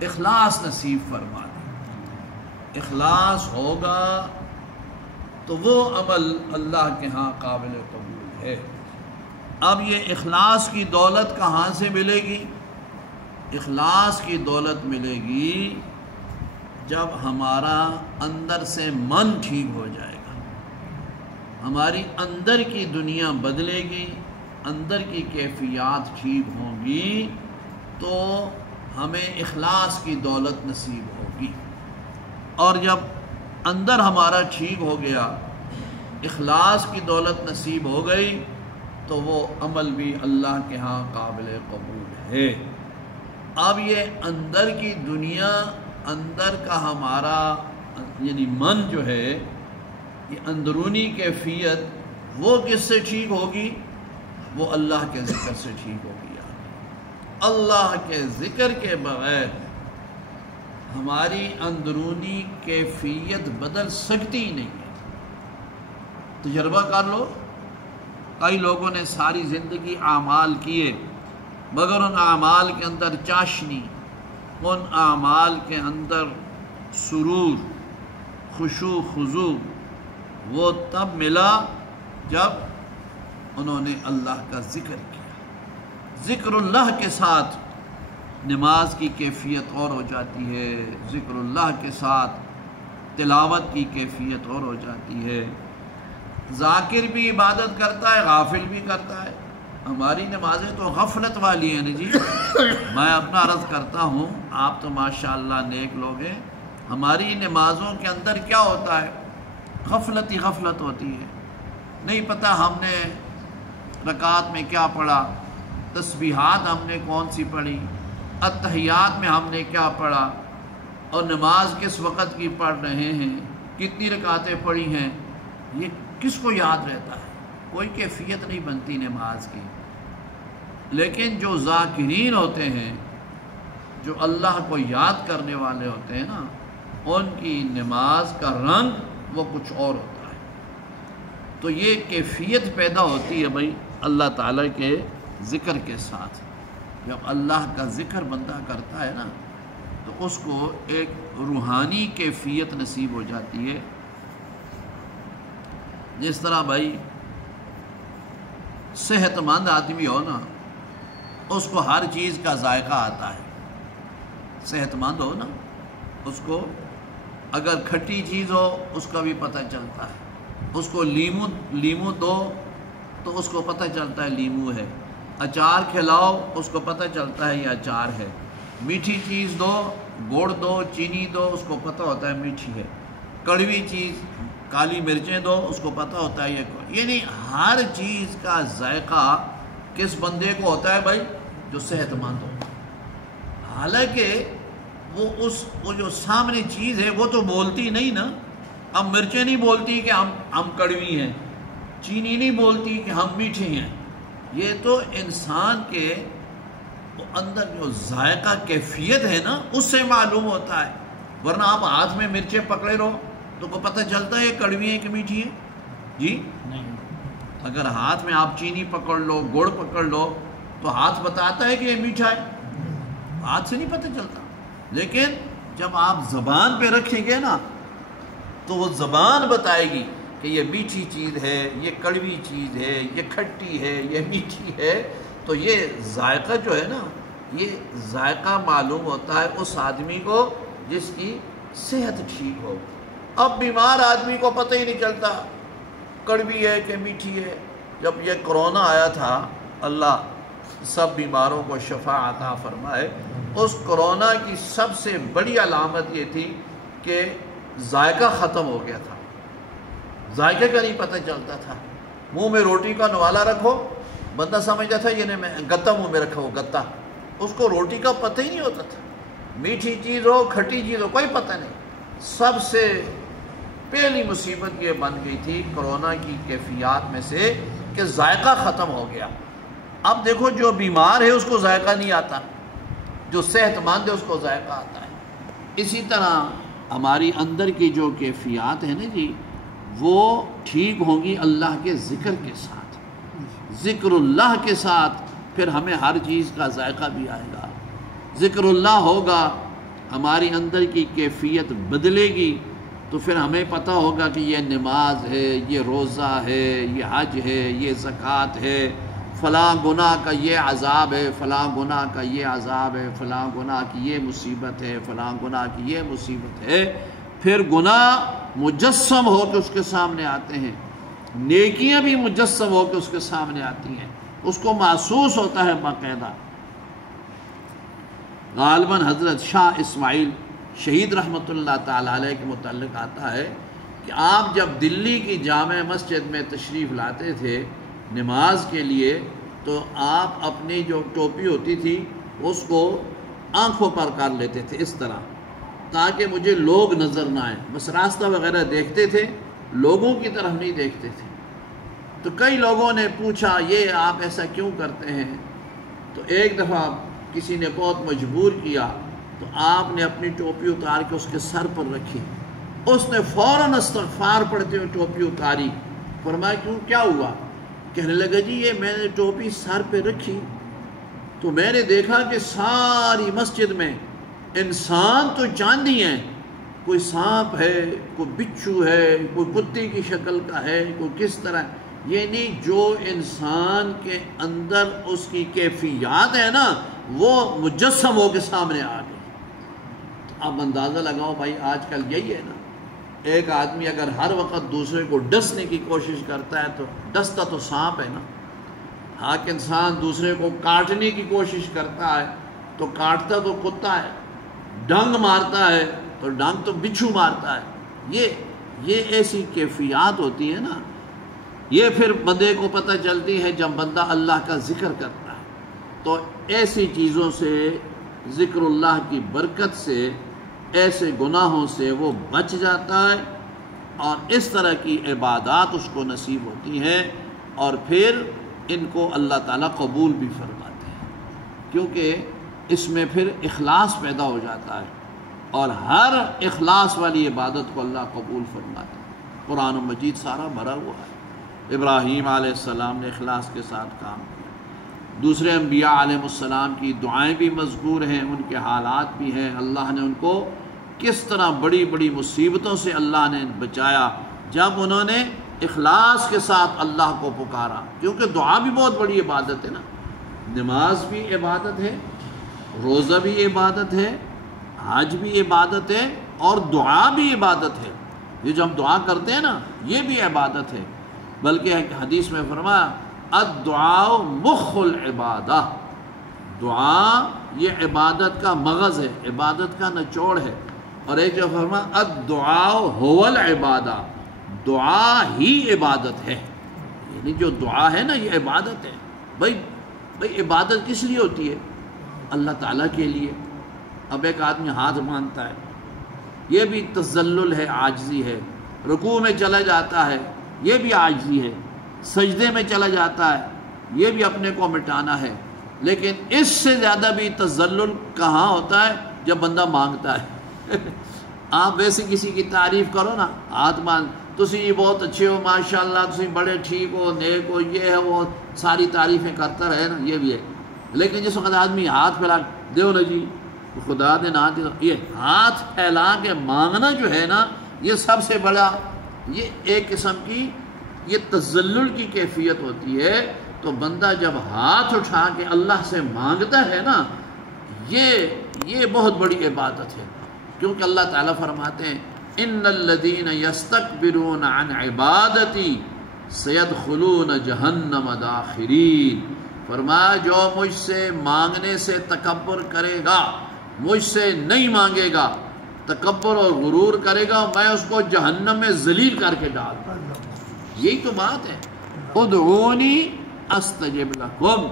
اخلاص نصیب فرما دے۔ اخلاص ہوگا تو وہ عمل اللہ کے ہاں قابل قبول ہے۔ اب یہ اخلاص کی دولت کہاں سے ملے گی؟ اخلاص کی دولت ملے گی جب ہمارا اندر سے من ٹھیک ہو جائے گا، ہماری اندر کی دنیا بدلے گی، اندر کی کیفیات ٹھیک ہوں گی تو ہمیں اخلاص کی دولت نصیب ہوگی۔ اور جب اندر ہمارا ٹھیک ہو گیا، اخلاص کی دولت نصیب ہو گئی تو وہ عمل بھی اللہ کے ہاں قابل قبول ہے۔ اب یہ اندر کی دنیا، اندر کا ہمارا یعنی من جو ہے، یہ اندرونی کیفیت وہ کس سے ٹھیک ہوگی؟ وہ اللہ کے ذکر سے ٹھیک ہوگی۔ اللہ کے ذکر کے بغیر ہماری اندرونی کیفیت بدل سکتی ہی نہیں ہے۔ تجربہ کر لو، کئی لوگوں نے ساری زندگی اعمال کیے مگر ان اعمال کے اندر چاشنی، ان اعمال کے اندر سرور، خشوع خضوع وہ تب ملا جب انہوں نے اللہ کا ذکر کیا۔ ذکر اللہ کے ساتھ نماز کی کیفیت اور ہو جاتی ہے، ذکر اللہ کے ساتھ تلاوت کی کیفیت اور ہو جاتی ہے۔ ذاکر بھی عبادت کرتا ہے، غافل بھی کرتا ہے۔ ہماری نمازیں تو غفلت والی ہیں جی۔ میں اپنا عرض کرتا ہوں، آپ تو ماشاءاللہ نیک لوگ ہیں، ہماری نمازوں کے اندر کیا ہوتا ہے؟ غفلت ہی غفلت ہوتی ہے۔ نہیں پتہ ہم نے رکعت میں کیا پڑھا، تسبیحات ہم نے کون سی پڑھی، اتحیات میں ہم نے کیا پڑھا، اور نماز کس وقت کی پڑھ رہے ہیں، کتنی رکعتیں پڑھی ہیں، یہ کس کو یاد رہتا ہے؟ کوئی کیفیت نہیں بنتی نماز کی۔ لیکن جو ذاکرین ہوتے ہیں، جو اللہ کو یاد کرنے والے ہوتے ہیں نا، ان کی نماز کا رنگ وہ کچھ اور ہوتا ہے۔ تو یہ کیفیت پیدا ہوتی ہے بھائی اللہ تعالیٰ کے ذکر کے ساتھ۔ جب اللہ کا ذکر بندہ کرتا ہے نا تو اس کو ایک روحانی کیفیت نصیب ہو جاتی ہے۔ جس طرح بھائی صحت مند آدمی ہو نا، اس کو ہر چیز کا ذائقہ آتا ہے۔ صحت مند ہو نا، اس کو اگر کھٹی چیز ہو اس کا بھی پتہ چلتا ہے، اس کو لیمو دو تو اس کو پتہ چلتا ہے لیمو ہے، اچار کھلاؤ اس کو پتہ چلتا ہے یہ اچار ہے، میٹھی چیز دو، گڑ دو، چینی دو، اس کو پتہ ہوتا ہے میٹھی ہے، کڑوی چیز کالی مرچیں دو اس کو پتہ ہوتا ہے یہ، یعنی ہر چیز کا ذائقہ کس بندے کو ہوتا ہے بھائی؟ جو صحت مند ہو۔ حالانکہ وہ جو سامنے چیز ہے وہ تو بولتی نہیں نا، اب مرچیں نہیں بولتی کہ ہم کڑوی ہیں، چینی نہیں بولتی کہ ہم میٹھے ہیں، یہ تو انسان کے اندر جو ذائقہ کیفیت ہے نا اس سے معلوم ہوتا ہے۔ ورنہ آپ ہاتھ میں مرچیں پکڑے رہو تو کو پتہ چلتا ہے یہ کڑوی ہے کہ میٹھی ہے؟ جی نہیں۔ اگر ہاتھ میں آپ چینی پکڑ لو، گڑ پکڑ لو تو ہاتھ بتاتا ہے کہ یہ میٹھا ہے؟ ہاتھ سے نہیں پتہ چلتا۔ لیکن جب آپ زبان پہ رکھیں گے نا تو وہ زبان بتائے گی کہ یہ میٹھی چیز ہے، یہ کڑوی چیز ہے، یہ کھٹی ہے، یہ میٹھی ہے۔ تو یہ ذائقہ جو ہے نا، یہ ذائقہ معلوم ہوتا ہے اس آدمی کو جس کی صحت ٹھیک ہو۔ اب بیمار آدمی کو پتہ ہی نہیں چلتا کڑوی ہے کہ میٹھی ہے۔ جب یہ کرونا آیا تھا، اللہ سب بیماروں کو شفا عطا فرمائے، اس کرونا کی سب سے بڑی علامت یہ تھی کہ ذائقہ ختم ہو گیا تھا، ذائقے کا نہیں پتہ چلتا تھا۔ منہ میں روٹی کا نوالا رکھو، بندہ سمجھتا تھا یہ گتا منہ میں رکھا ہو گتا، اس کو روٹی کا پتہ ہی نہیں ہوتا تھا۔ میٹھی چیز ہو، کھٹی چیز ہو، کوئی پتہ نہیں۔ سب سے پہلی مصیبت یہ بن گئی تھی کرونا کی کیفیات میں سے کہ ذائقہ ختم ہو گیا۔ اب دیکھو جو بیمار ہے اس کو ذائقہ نہیں آتا، جو صحت مند ہے اس کو ذائقہ آتا ہے۔ اسی طرح ہماری اندر کی جو کیفیات ہیں نا جی، وہ ٹھیک ہوں گی اللہ کے ذکر کے ساتھ، ذکر اللہ کے ساتھ، پھر ہمیں ہر چیز کا ذائقہ بھی آئے گا۔ ذکر اللہ ہوگا ہماری اندر کی کیفیت بدلے گی تو پھر ہمیں پتہ ہوگا کہ یہ نماز ہے، یہ روزہ ہے، یہ حج ہے، یہ زکوٰۃ ہے، فلاں گناہ کا یہ عذاب ہے، فلاں گناہ کا یہ عذاب ہے، فلاں گناہ کی یہ مصیبت ہے، فلاں گناہ کی یہ مصیبت ہے۔ پھر گناہ مجسم ہو کے اس کے سامنے آتے ہیں، نیکیاں بھی مجسم ہو کے اس کے سامنے آتی ہیں، اس کو محسوس ہوتا ہے باقاعدہ۔ غالباً حضرت شاہ اسماعیل شہید رحمۃ اللہ تعالیٰ علیہ کے متعلق آتا ہے کہ آپ جب دلی کی جامع مسجد میں تشریف لاتے تھے نماز کے لیے تو آپ اپنی جو ٹوپی ہوتی تھی اس کو آنکھوں پر کر لیتے تھے اس طرح، تاکہ مجھے لوگ نظر نہ آئیں، بس راستہ وغیرہ دیکھتے تھے، لوگوں کی طرف نہیں دیکھتے تھے۔ تو کئی لوگوں نے پوچھا یہ آپ ایسا کیوں کرتے ہیں؟ تو ایک دفعہ کسی نے بہت مجبور کیا تو آپ نے اپنی ٹوپی اتار کے اس کے سر پر رکھی، اس نے فوراً استغفار پڑھتے ہوئے ٹوپی اتاری۔ فرمایا کیوں، کیا ہوا؟ کہنے لگا جی یہ میں نے ٹوپی سر پہ رکھی تو میں نے دیکھا کہ ساری مسجد میں انسان تو چاندی ہیں، کوئی سانپ ہے، کوئی بچھو ہے، کوئی کتے کی شکل کا ہے، کوئی کس طرح، یعنی جو انسان کے اندر اس کی کیفیات ہے نا وہ مجسم ہو کے سامنے آ گئی۔ اب اندازہ لگاؤ بھائی آج کل یہی ہے نا، ایک آدمی اگر ہر وقت دوسرے کو ڈسنے کی کوشش کرتا ہے تو ڈستا تو سانپ ہے نا، ہاں انسان دوسرے کو کاٹنے کی کوشش کرتا ہے تو کاٹتا تو کتا ہے، ڈنگ مارتا ہے تو ڈنگ تو بچھو مارتا ہے۔ یہ ایسی کیفیات ہوتی ہیں نا، یہ پھر بندے کو پتہ چلتی ہے جب بندہ اللہ کا ذکر کرتا ہے تو ایسی چیزوں سے، ذکر اللہ کی برکت سے، ایسے گناہوں سے وہ بچ جاتا ہے اور اس طرح کی عبادات اس کو نصیب ہوتی ہیں اور پھر ان کو اللہ تعالیٰ قبول بھی فرماتے ہیں، کیونکہ اس میں پھر اخلاص پیدا ہو جاتا ہے اور ہر اخلاص والی عبادت کو اللہ قبول فرماتا ہے۔ قرآن مجید سارا بھرا ہوا ہے، ابراہیم علیہ السلام نے اخلاص کے ساتھ کام کیا، دوسرے انبیاء علیہ السلام کی دعائیں بھی مذکور ہیں، ان کے حالات بھی ہیں، اللہ نے ان کو کس طرح بڑی بڑی مصیبتوں سے اللہ نے بچایا جب انہوں نے اخلاص کے ساتھ اللہ کو پکارا، کیونکہ دعا بھی بہت بڑی عبادت ہے نا، نماز بھی عبادت ہے، روزہ بھی عبادت ہے، حج بھی عبادت ہے اور دعا بھی عبادت ہے۔ یہ جو ہم دعا کرتے ہیں نا یہ بھی عبادت ہے، بلکہ حدیث میں فرمایا الدعاء مخ العبادہ، دعا یہ عبادت کا مغز ہے، عبادت کا نچوڑ ہے۔ اور ایک جو فرمایا الدعاء هو العبادہ، دعا ہی عبادت ہے، یعنی جو دعا ہے نا یہ عبادت ہے۔ بھائی عبادت کس لیے ہوتی ہے؟ اللہ تعالیٰ کے لیے۔ اب ایک آدمی ہاتھ مانتا ہے، یہ بھی تذلل ہے، عاجزی ہے، رکوع میں چلا جاتا ہے یہ بھی عاجزی ہے، سجدے میں چلا جاتا ہے یہ بھی اپنے کو مٹانا ہے، لیکن اس سے زیادہ بھی تذلل کہاں ہوتا ہے؟ جب بندہ مانگتا ہے۔ آپ ویسے کسی کی تعریف کرو نا، ہاتھ مان تسی جی بہت اچھے ہو، ماشاءاللہ تسی بڑے ٹھیک ہو، نیک ہو، یہ ہے وہ، ساری تعریفیں کرتا رہے نا، یہ بھی ہے۔ لیکن جس وقت آدمی ہاتھ پھیلا دیو نا جی خدا نے نہ دیا، یہ ہاتھ پھیلا کے مانگنا جو ہے نا یہ سب سے بڑا، یہ ایک قسم کی یہ تذلل کی کیفیت ہوتی ہے۔ تو بندہ جب ہاتھ اٹھا کے اللہ سے مانگتا ہے نا یہ بہت بڑی عبادت ہے، کیونکہ اللہ تعالیٰ فرماتے ہیں ان الذین یستکبرون عن عبادتی سیدخلون جہنم داخرین، فرمایا جو مجھ سے مانگنے سے تکبر کرے گا، مجھ سے نہیں مانگے گا، تکبر اور غرور کرے گا، میں اس کو جہنم میں ذلیل کر کے ڈال دوں۔ یہی تو بات ہے، ادعونی استجب لکم،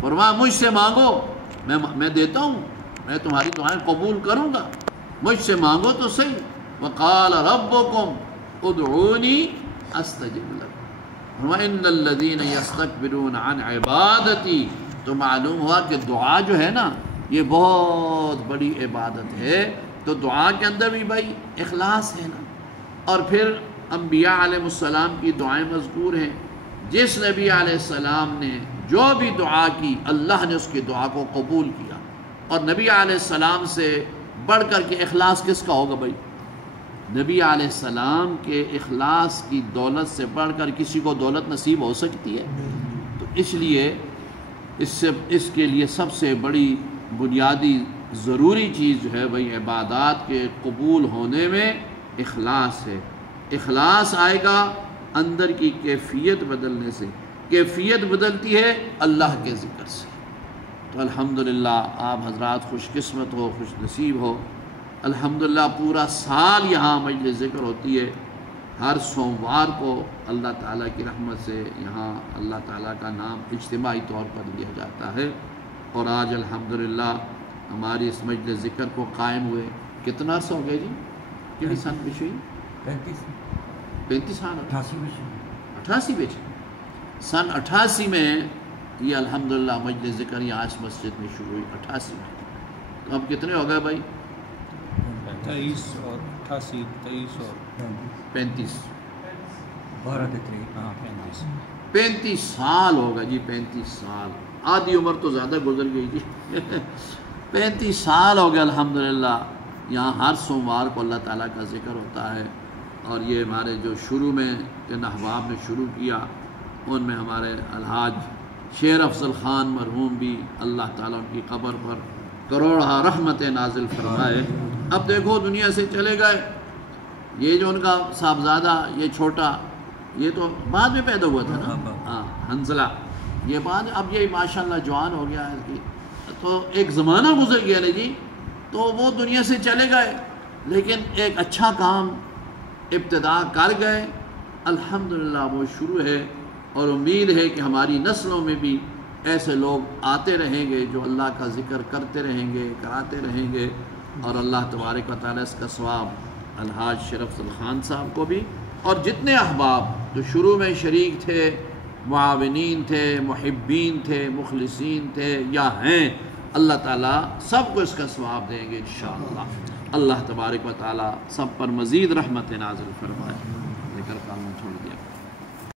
فرمایا مجھ سے مانگو میں دیتا ہوں، میں تمہاری دعائیں قبول کروں گا، مجھ سے مانگو تو صحیح۔ وقال ربکم ادعونی استجب لکم وَإِنَّ الَّذِينَ يَسْتَكْبِرُونَ عَنْ عِبَادَتِي، تو معلوم ہوا کہ دعا جو ہے نا یہ بہت بڑی عبادت ہے۔ تو دعا کے اندر بھی بھائی اخلاص ہے نا، اور پھر انبیاء علیہ السلام کی دعائیں مذکور ہیں، جس نبی علیہ السلام نے جو بھی دعا کی اللہ نے اس کی دعا کو قبول کیا، اور نبی علیہ السلام سے بڑھ کر کے اخلاص کس کا ہوگا بھائی؟ نبی علیہ السلام کے اخلاص کی دولت سے بڑھ کر کسی کو دولت نصیب ہو سکتی ہے؟ تو اس لیے اس کے لیے سب سے بڑی بنیادی ضروری چیز جو ہے بھائی عبادات کے قبول ہونے میں اخلاص ہے۔ اخلاص آئے گا اندر کی کیفیت بدلنے سے، کیفیت بدلتی ہے اللہ کے ذکر سے۔ تو الحمدللہ آپ حضرات خوش قسمت ہو، خوش نصیب ہو، الحمدللہ پورا سال یہاں مجلس ذکر ہوتی ہے۔ ہر سوموار کو اللہ تعالیٰ کی رحمت سے یہاں اللہ تعالیٰ کا نام اجتماعی طور پر لیا جاتا ہے، اور آج الحمدللہ ہماری اس مجلس ذکر کو قائم ہوئے کتنا عرصہ ہو گیا جی؟ کتنی سال پیش ہوئی؟ 35 سال، 88 پیش، سن 88 میں یہ الحمدللہ مجلس ذکر یہاں اس مسجد میں شروع ہوئی 88 میں۔ تو اب کتنے ہو گئے بھائی؟ 23 اور 88، 23 اور 35، 35 سال ہوگا جی، 35 سال، آدھی عمر تو زیادہ گزر گئی جی 35 سال ہو گئے الحمدللہ یہاں ہر سوموار کو اللہ تعالیٰ کا ذکر ہوتا ہے۔ اور یہ ہمارے جو شروع میں جن احباب نے شروع کیا ان میں ہمارے الحاج شیر افضل خان مرحوم بھی، اللہ تعالیٰ ان کی قبر پر کروڑہ رحمت نازل فرمائے۔ اب دیکھو دنیا سے چلے گئے، یہ جو ان کا صاحبزادہ یہ چھوٹا، یہ تو بعد میں پیدا ہوا تھا نا، ہاں حنظلہ، یہ بعد اب یہ ماشاءاللہ جوان ہو گیا ہے، تو ایک زمانہ گزر گیا نا جی، تو وہ دنیا سے چلے گئے، لیکن ایک اچھا کام ابتدا کر گئے، الحمدللہ وہ شروع ہے، اور امید ہے کہ ہماری نسلوں میں بھی ایسے لوگ آتے رہیں گے جو اللہ کا ذکر کرتے رہیں گے، کراتے رہیں گے، اور اللہ تبارک و تعالیٰ اس کا ثواب الحاج شیر افضل خان صاحب کو بھی، اور جتنے احباب جو شروع میں شریک تھے، معاونین تھے، محبین تھے، مخلصین تھے یا ہیں، اللہ تعالیٰ سب کو اس کا ثواب دیں گے انشاءاللہ۔ اللہ تبارک و تعالیٰ سب پر مزید رحمت نازل فرمائے۔ ذکر کا چھوڑ دیا۔